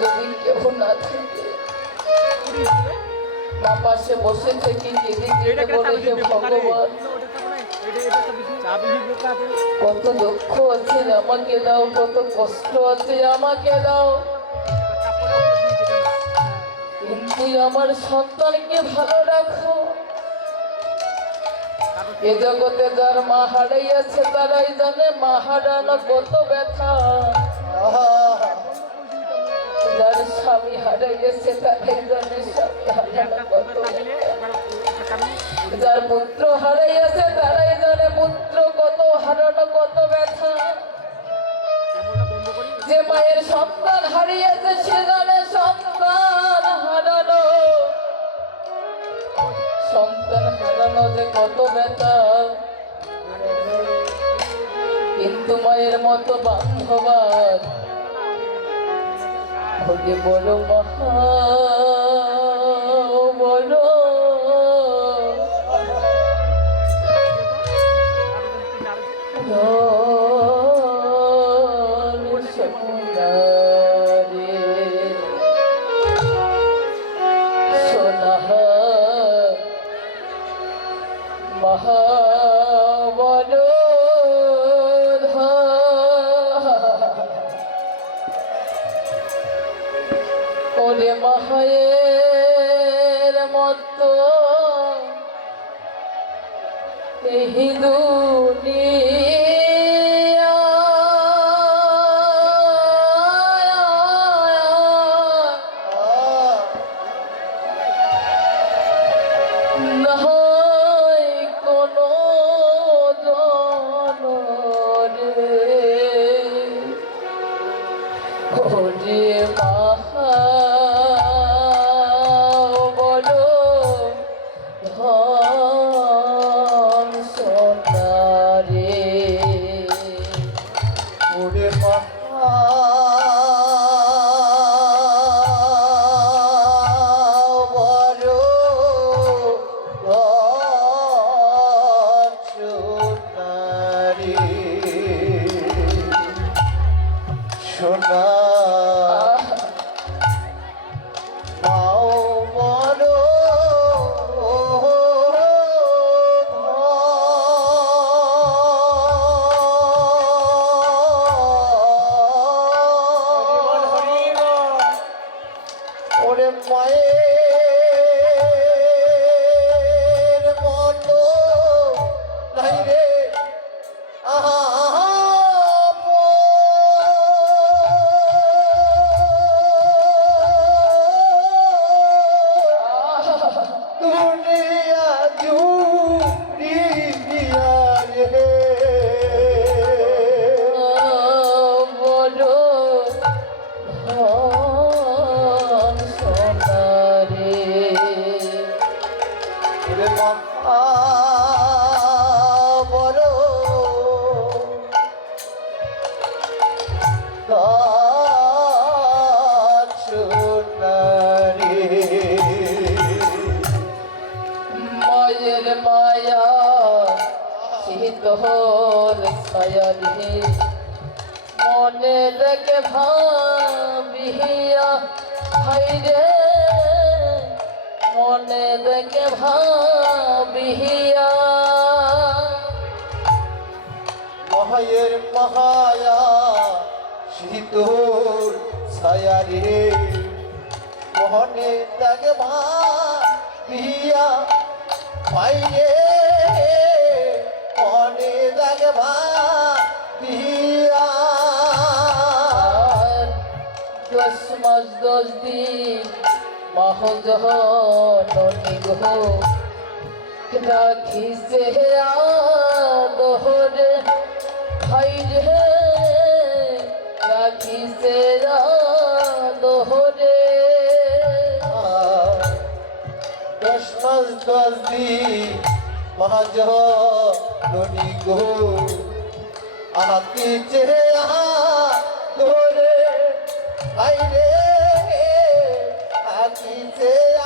যদি কেউ না থাকে। পাশে বসে থেকে বলে ভগবান। কত দুঃখ আছে আমাকে দাও কত কষ্ট আছে আমাকে দাও। কিন্তু আমার সন্তানকে ভালো রাখো। এ জগতে যার মা হারাইয়াছে তারাই জানে মা হারানো কত ব্যথা। যার স্বামী হারাইয়াছে তারাই জানে স্বামী যার পুত্র হারাইয়াছে তারাই জানে পুত্র কত, হারানো কত ব্যথা। যে মায়ের সন্তান হারিয়েছে, সে জানে সন্তান হারানো। সন্তান হারানো যে কত ব্যথা। কিন্তু মায়ের মতো বান্ধবান হলে বড় মহা বড় মহাবল এই দুনিয়া নাই কোনো মায়া শীতল ছায়ালি মনে রেখে ভাবিয়া হাই রে। মনে রেখে ভাবিয়া মহায়ের মহায়া শীতল ছায়ারে। মোহনে তাকে মা পিয়া পাইয়ে মোহনে তাকে মা পিয়া আর দশ মাস দশ দিন মহজহ নিগহ রাখিছে দোহরে ভাই রে রাখিছে দোহরে দশ মাস দশ দিন মহাজ গো আহাতি চেহে আহা ধরে। আইরে Yeah.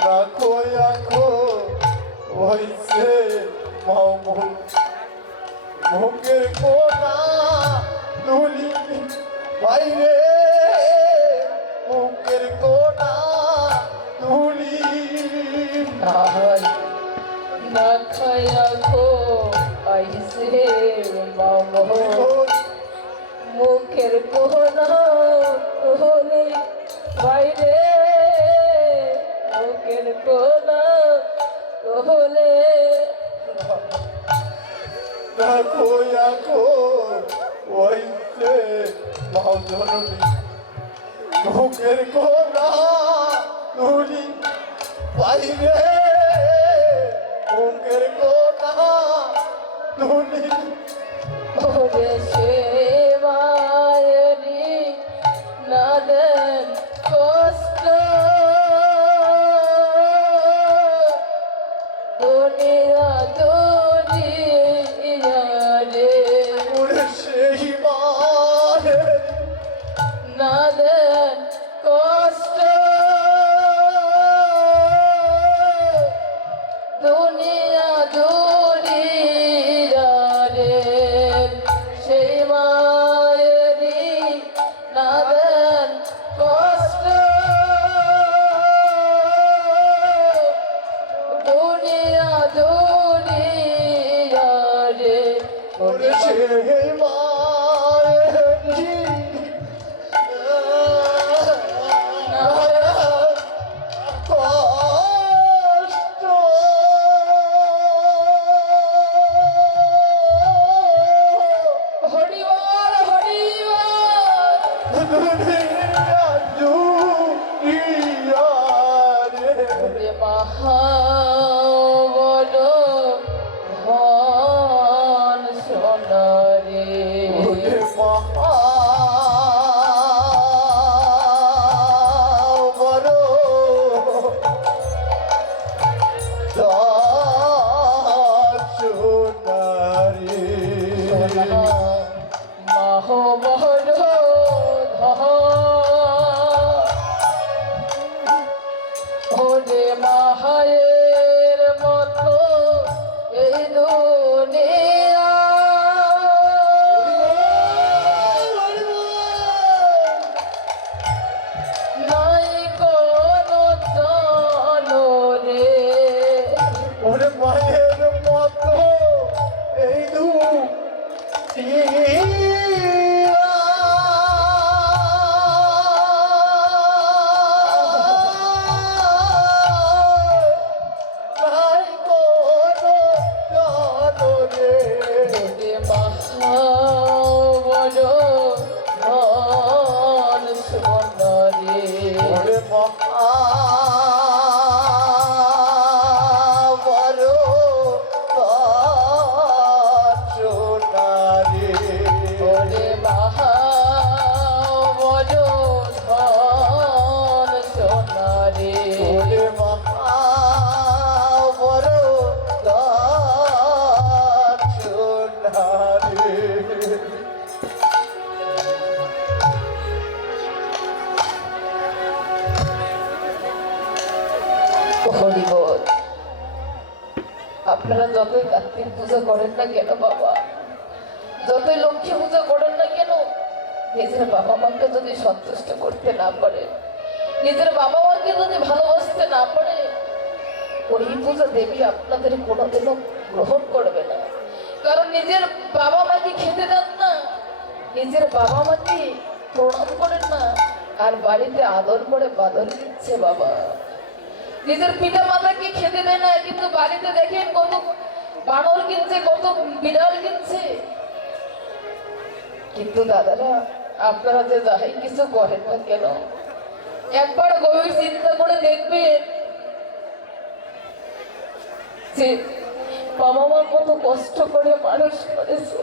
রাখো রাখো হইছে মামুন মুখের কোনা তুলি বাইরে মুখের কোনা তুলি আহাই না খায়া খো মুখের কোহনা হলে রাখো রাখো হইছে মামুনি মুখের কোনা তুলি বাইরে। মুখের কোনা ওরে সে ওরে মহাবড় কার্তিক পূজা করেন না কেন বাবা? যতই লক্ষ্মী পূজা করেন না কেন, নিজের বাবা মাকে যদি সন্তুষ্ট করতে না পারে, নিজের বাবা মাকে যদি ভালোবাসতে না পারে, ওই পূজা দেবী আপনাদের কোনোদিনও গ্রহণ করবে না। কারণ নিজের বাবা মাকে খেতে দেন না, নিজের বাবা মাকে প্রণাম করেন না, আর বাড়িতে আদর করে বাদর দিচ্ছে বাবা। নিজের পিতা মাতাকে খেতে দেয় না, কিন্তু বাড়িতে দেখেন কত বানর কিনছে, কত বিড়াল কিনছে। কিন্তু দাদারা, আপনারা যে যাই কিছু করেন না কেন, একবার গভীর চিন্তা করে দেখবেন যে বাবা মা কত কষ্ট করে মানুষ করেছে।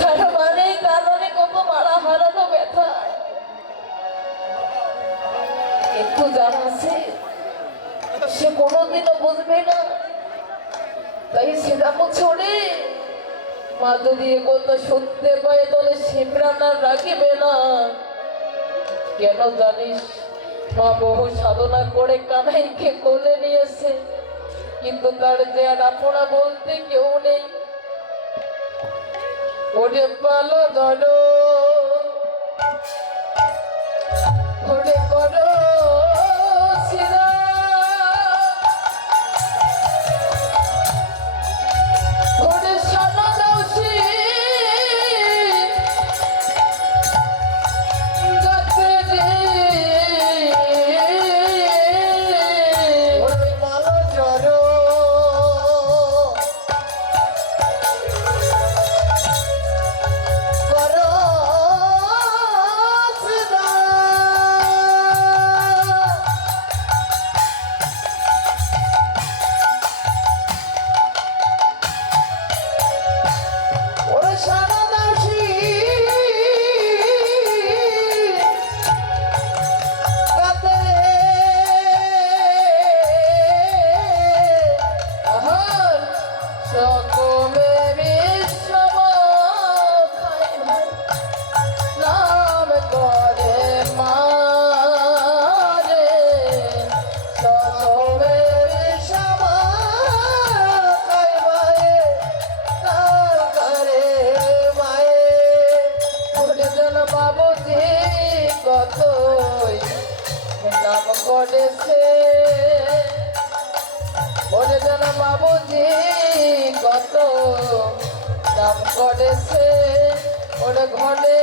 যারা মানে কারণে কত মারা হারানো ব্যথা। কোনোদিনও বুঝবে না। তাই সেটা ছোড়ে মা যদি কথা শুনতে পায়, তাহলে আর রাখিবে না। কেন জানিস? মা বহু সাধনা করে কানাইকে কোলে নিয়েছে। কিন্তু তার যে আর আপনা বলতে কেউ নেই। ওরে পালো ধরো। করেছে ওরে জন বাবুজি কত দাম করেছে ওরে ঘনে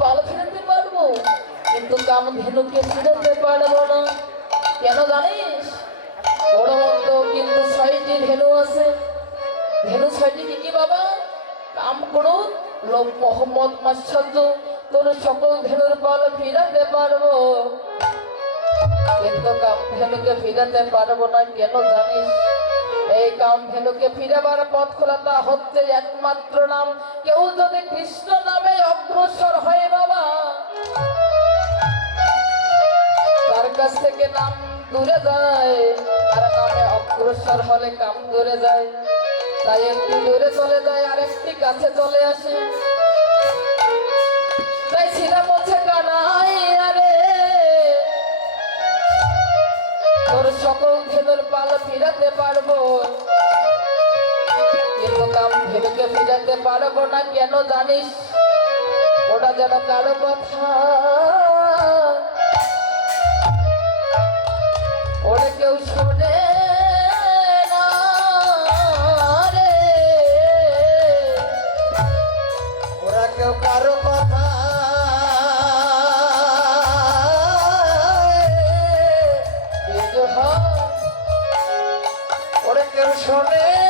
পাল ফেরাতে পারব, কিন্তু কাম ধেনুকে ফেরাতে পারব না। কেন জানিস? বড় মন্দ কিন্তু ছয়টি ধেনু আছে। ধেনু ছয়টি কি কি বাবা? কাম করো লোক মোহাম্মদ মাশ্চর্য তোর সকল ধেনুর পাল ফিরাতে পারব। কিন্তু কাম ধেনুকে ফিরাতে পারব না, কেন জানিস? এই কাম ধেনুকে ফিরাবার পথ খোলাটা হচ্ছে একমাত্র নাম। কেউ যদি কৃষ্ণ নামে অগ্রসর হয় বাবা, তার কাছ থেকে নাম দূরে যায়, আর নামে অগ্রসর হলে কাম দূরে যায়। তাই একটু দূরে চলে যায় আর একটি কাছে চলে আসে। তাই ছিলাম সকল ছেলের পাল ফিরাতে পারব। কিন্তু কাম ধেনুকে ফিরাতে পারব না, কেন জানিস? ওটা যেন কারও কথা। ওরা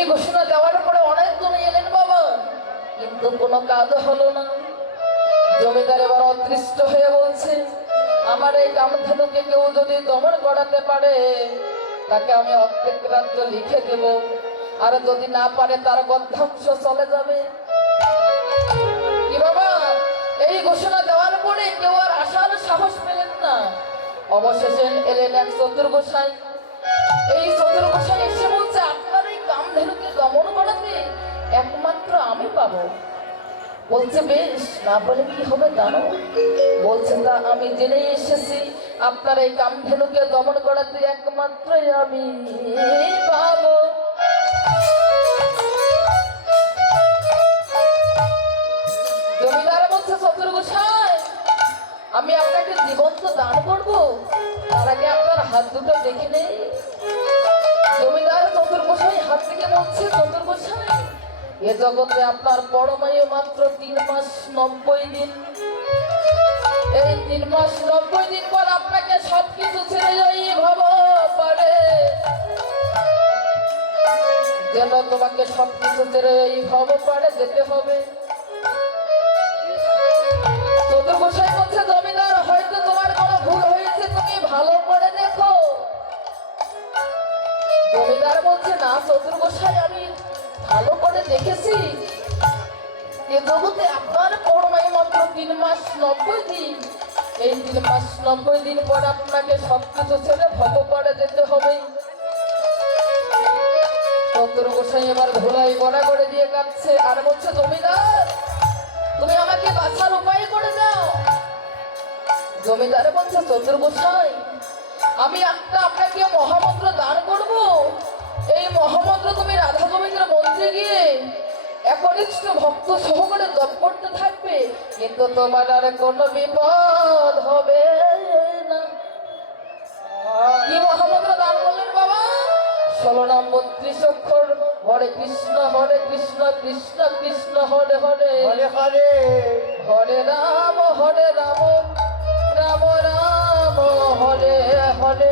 এই ঘোষণা দেওয়ার পরে অনেকজন এলেন বাবা। কিন্তু কোনো কাজ হলো না। জমিদার এবার অদৃষ্ট হয়ে বলছে, আমার এই কামধেনুকে কেউ যদি দমন করাতে পারে, তাকে আমি অর্ধেক রাজ্য লিখে দেব। আর যদি না পারে, তার গদ্ধাংশ চলে যাবে। কি বাবা, এই ঘোষণা দেওয়ার পরে কেউ আর আসার সাহস পেলেন না। অবশেষে এলেন এক চতুর গোসাই এই চতুর গোসাই এসে এই দমন করাতে একমাত্র আমি পাবো। বলছে, বেশ, না বলে কি হবে জানো? বলছে, তা আমি জেনে এসেছি, আপনার এই কামধেনুকে দমন করাতে একমাত্র আমি পাবো। বলছে আমি আপনাকে জীবন্ত দান করব। তার আগে আপনার হাত দুটো দেখে নেই। জমিদার চতুর গোসাই হাত থেকে বলছে চতুর এ জগতে আপনার বড় পরমায়ু মাত্র তিন মাস নব্বই দিন। এই তিন মাস নব্বই দিন পর আপনাকে সবকিছু ছেড়ে যাই, ভাব পারে। যেন তোমাকে সবকিছু ছেড়ে এই ভাব পারে, যেতে হবে। চতুর্গোসাই আমি ভালো করে দেখেছি। এ জগতে আপনার পরমাই মাত্র তিন মাস নব্বই দিন। এই তিন মাস নব্বই দিন পর আপনাকে সবকিছু ছেড়ে ভগবানে যেতে হবে। চন্দ্র গোসাই এবার ধুলাই গড়া করে দিয়ে কাঁদছে। আর বলছে, জমিদার, তুমি আমাকে বাঁচার উপায় করে দাও। জমিদার বলছে চতুর গোসাই আমি আপনাকে মহামন্ত্র দান করব। মহামন্ত্র তুমি রাধা গোবিন্দের মন্দিরে গিয়ে একনিষ্ঠ ভক্ত সহকারে জপ করতে থাকবে। কিন্তু তোমার আর কোনো বিপদ হবে না। কি মহামন্ত্র দান করলেন বাবা ষোলো নাম বত্রিশ অক্ষর হরে কৃষ্ণ হরে কৃষ্ণ কৃষ্ণ কৃষ্ণ হরে হরে। হরে হরে। হরে রাম হরে রাম রাম রাম হরে হরে।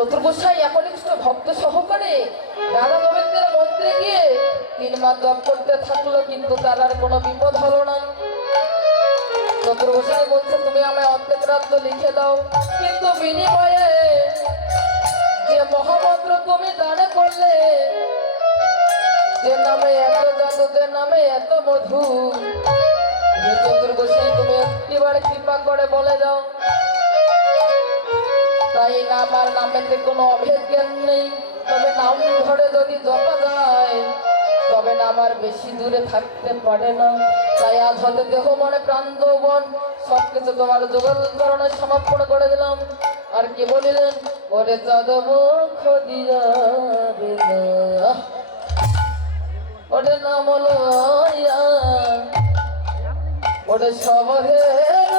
চতুর্গোসাই একনিষ্ঠ ভক্ত সহকারে রাধা গোবিন্দের মন্দিরে গিয়ে তিন মাস জপ করতে থাকল, কিন্তু তার আর কোনো বিপদ হলো না। চতুর্গোসাই বলছে, তুমি আমায় অর্ধেক রাজ্য লিখে দাও। কিন্তু বিনিময়ে যে মহামন্ত্র তুমি দান করলে, যে নামে এত জাদু, যে নামে এত মধু চতুর্গোসাই তুমি একটিবার কৃপা করে বলে দাও। তাই না আমার নামেতে কোনো অভেদ জ্ঞান নেই। তবে নাম ধরে যদি জপা যায়, তবে না আমার বেশি দূরে থাকতে পারে না। তাই আজ হতে দেহ, মনে, প্রাণ, যৌবন সব কিছু তোমার যোগান্তরণে সমাপন করে দিলাম। আর কি বলিলেন, ওরে যাদব খদিয়া ওরে নাম লইয়া ওরে সবহের